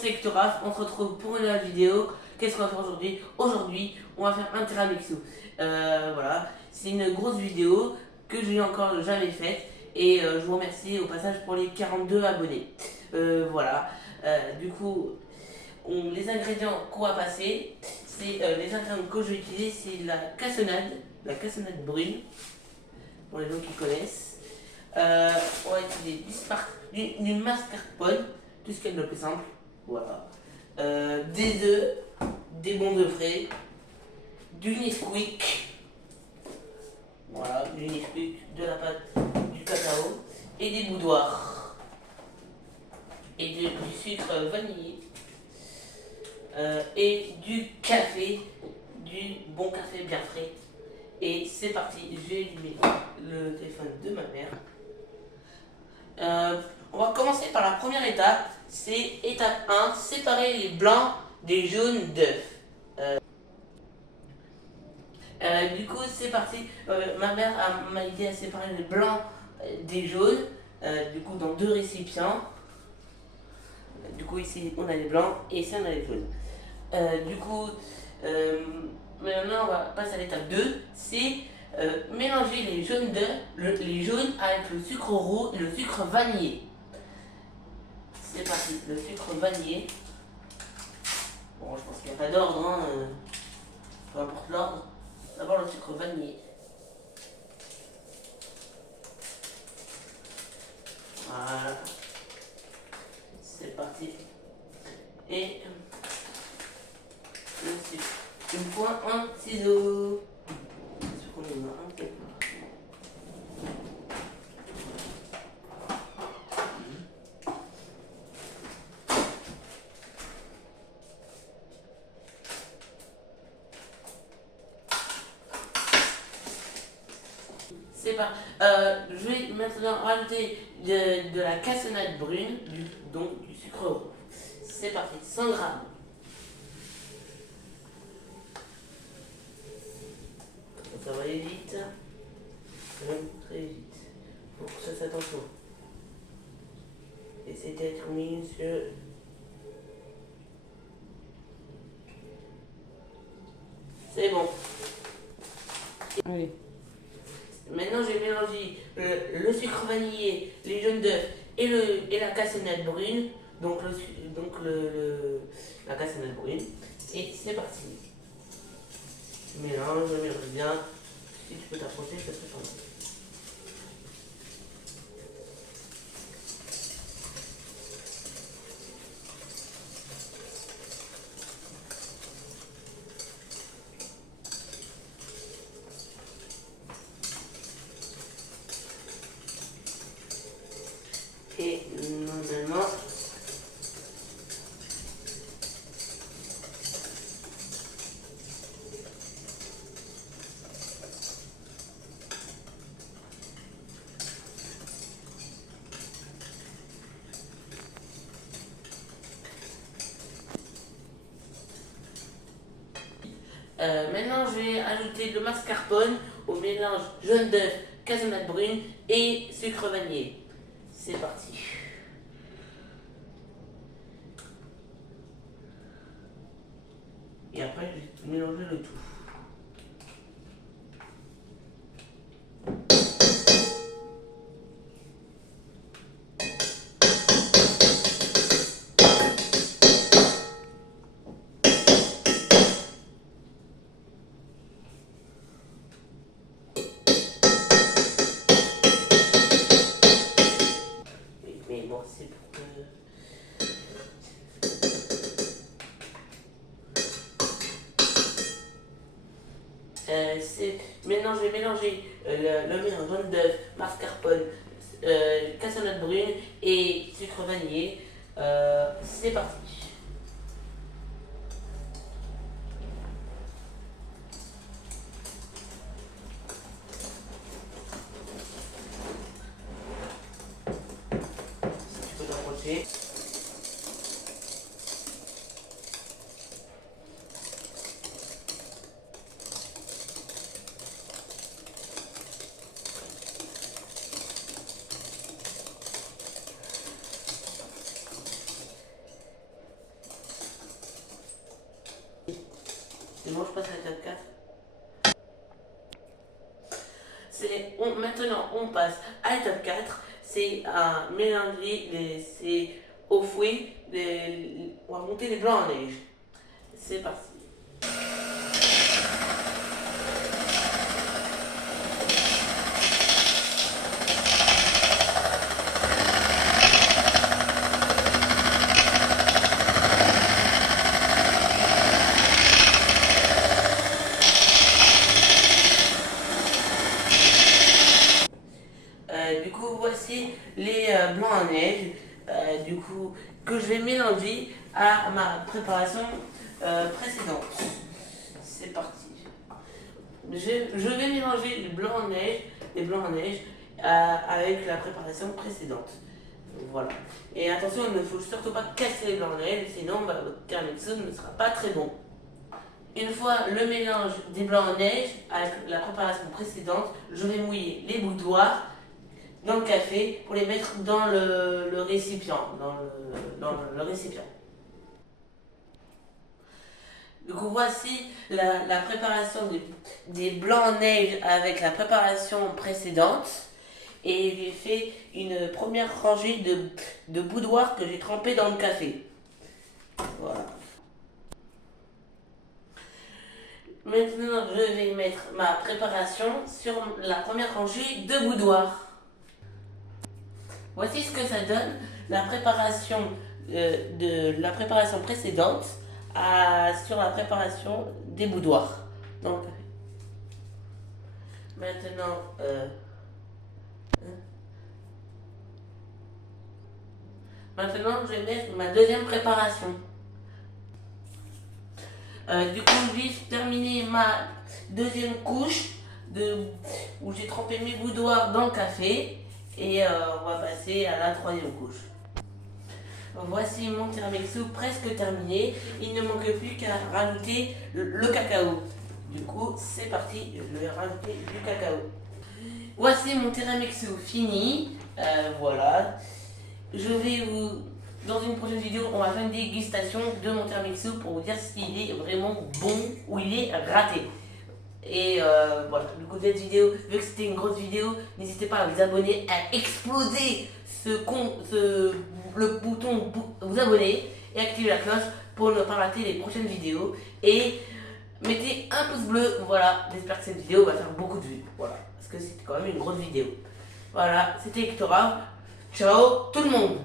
c'est Hectoraf, on se retrouve pour une nouvelle vidéo. Qu'est-ce qu'on va faire aujourd'hui? Aujourd'hui, on va faire un tiramisu. Voilà, c'est une grosse vidéo que je n'ai encore jamais faite. Et je vous remercie au passage pour les 42 abonnés. Voilà, du coup, les ingrédients qu'on va passer, c'est les ingrédients que je vais utiliser, c'est la cassonade brune, pour les gens qui connaissent. On va utiliser du mascarpone, tout ce qu'il y a de le plus simple. Voilà. Des œufs, des bons de frais, du Nesquik, voilà, du Nesquik, de la pâte, du cacao et des boudoirs. Et du sucre vanillé. Et du café, du bon café bien frais. Et c'est parti, je vais allumer le téléphone de ma mère. On va commencer par la première étape, c'est étape 1, séparer les blancs des jaunes d'œufs. Du coup, c'est parti. Ma mère m'a aidé à séparer les blancs des jaunes, du coup, dans deux récipients. Du coup, ici, on a les blancs et ici, on a les jaunes. Du coup, maintenant, on va passer à l'étape 2. C'est mélanger les jaunes d'œufs, les jaunes avec le sucre roux et le sucre vanillé. C'est parti, le sucre vanillé. Bon, je pense qu'il n'y a pas d'ordre, hein, peu importe l'ordre. D'abord le sucre vanillé. Voilà. C'est parti. Et le sucre. Une fois un ciseau. J'espère qu'on en a un quelque part. C'est pas. Je vais maintenant rajouter de la cassonade brune, donc du sucre roux. C'est parti, 100 grammes. Ça va aller vite, même très vite. Faut que ça fasse attention. Essayez d'être minutieux. C'est bon. Oui. Maintenant, j'ai mélangé le sucre vanillé, les jaunes d'œufs et la cassonade brune. Donc, la cassonade brune. Et c'est parti. Je mélange bien. Si tu peux t'approcher, ça serait pas mal. Et normalement, maintenant, je vais ajouter le mascarpone au mélange jaune d'œuf, cassonade brune et sucre vanillé. C'est parti. Et après, je vais mélanger le tout. Mais bon, c'est pour que... Maintenant, je vais mélanger le mélange jaune d'œuf, mascarpone, cassonade brune et sucre vanillé. C'est parti. Si tu peux t'approcher. C'est bon, je passe à l'étape 4. Maintenant, on passe à l'étape 4. C'est à mélanger, c'est au fouet, on va monter les blancs en neige. C'est parti. Du coup, voici les blancs en neige, du coup, que je vais mélanger à ma préparation précédente. C'est parti. Je vais mélanger les blancs en neige avec la préparation précédente. Voilà. Et attention, il ne faut surtout pas casser les blancs en neige, sinon votre tiramisu ne sera pas très bon. Une fois le mélange des blancs en neige avec la préparation précédente, je vais mouiller les boudoirs dans le café pour les mettre dans le récipient. Dans le récipient. Du coup, voici la préparation des blancs en neige avec la préparation précédente. Et j'ai fait une première rangée de boudoirs que j'ai trempés dans le café. Voilà. Maintenant, je vais mettre ma préparation sur la première rangée de boudoirs. Voici ce que ça donne, la préparation de la préparation précédente sur la préparation des boudoirs dans le café. Maintenant, je vais mettre ma deuxième préparation. Du coup, je vais terminer ma deuxième couche où j'ai trempé mes boudoirs dans le café. Et on va passer à la troisième couche. Voici mon tiramisu presque terminé. Il ne manque plus qu'à rajouter le cacao. Du coup, c'est parti, je vais rajouter du cacao. Voici mon tiramisu fini. Voilà. Dans une prochaine vidéo, on va faire une dégustation de mon tiramisu pour vous dire s'il est vraiment bon ou il est raté. Et voilà, du coup cette vidéo, vu que c'était une grosse vidéo, n'hésitez pas à vous abonner, à exploser le bouton vous abonner et activer la cloche pour ne pas rater les prochaines vidéos. Et mettez un pouce bleu, voilà, j'espère que cette vidéo va faire beaucoup de vues, voilà, parce que c'était quand même une grosse vidéo. Voilà, c'était Hectora, ciao tout le monde.